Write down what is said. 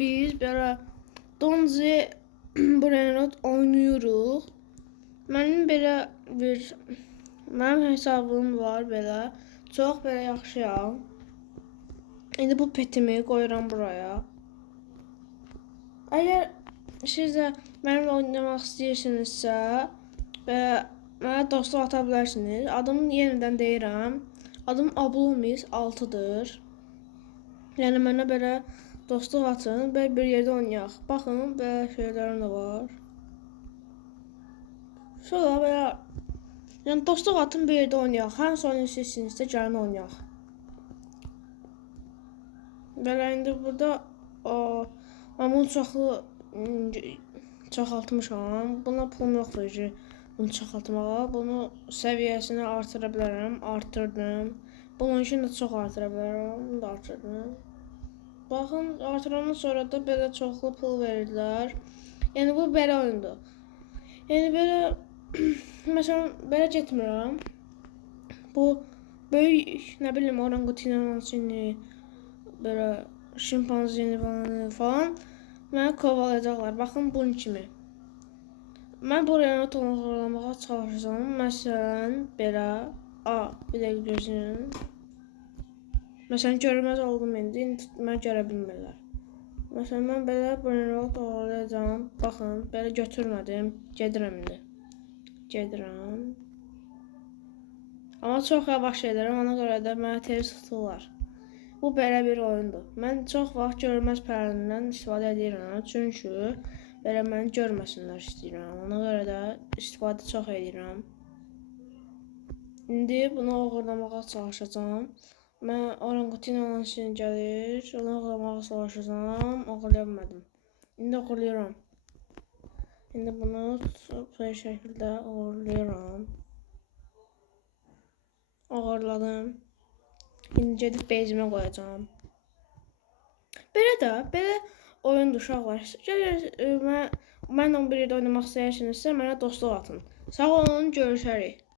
biz belə Donzi Brainrot oynayırıq. Mənim hesabım var belə. Çox belə yaxşıyam. İndi bu petimi qoyuram buraya. Əgər siz də mənimlə oynamaq istəyirsinizsə, mənə dostluq ata bilərsiniz. Adımı yenidən deyirəm. Adım Ablumis 6-dır. Yəni mənə belə dostluq atın və bir yerdə oynayaq. Baxın, belə şeylərim də var. Sonra belə yəni dostluq atın bir yerdə oynayaq. Hansı oyun istəyirsinizsə gəlin oynayaq. Belə indi burada mən bunu çoxaltmışam. Buna pulum yoxdur ki, bunu çoxaltmağa. Bunu səviyyəsini artıra bilərəm. Artırdım. Bunun üçün də çox artıra bilərəm. Bunu da artırdım. Baxın, artırandan sonra da belə çoxlu pul verirlər. Yəni bu belə oyundur. Yəni belə məsələn belə getmirəm. Bu böyük, nə bilim, orangutanı, belə şimpanzini falan mənə kovalayacaqlar. Baxın bunun kimi. Mən buraya tonlamağa çalışacağam. Məsələn belə, bir dəqiqə gözləyin. Məsələn görməz oldum indi mən görə bilmirlər. Məsələn mən belə buraya tonlayacağam. Baxın, belə götürmədim. Gedirəm indi. Gedirəm. Amma çox yavaş edirəm, ona görə də mənə tez tuturlar. Bu belə bir oyundur. Mən çox vaxt görməz pərlərindən istifadə edirəm. Çünki belə məni görməsinlər istəyirəm. Ona görə də istifadə çox edirəm. İndi bunu oğurlamağa çalışacağam. Mən orangutan olan şeyin gəlir. Onu oğurlamağa çalışacağam. Oğurlaya bilmədim. İndi oğurlayıram. İndi bunu bu şəkildə oğurlayıram. Oğurladım. İndi gedib bezimə qoyacağam. Belə oyundur uşaqlar. Gəlir mən 11-də oynamaq istəyirsinizsə mənə dostluq atın. Sağ olun, görüşərik.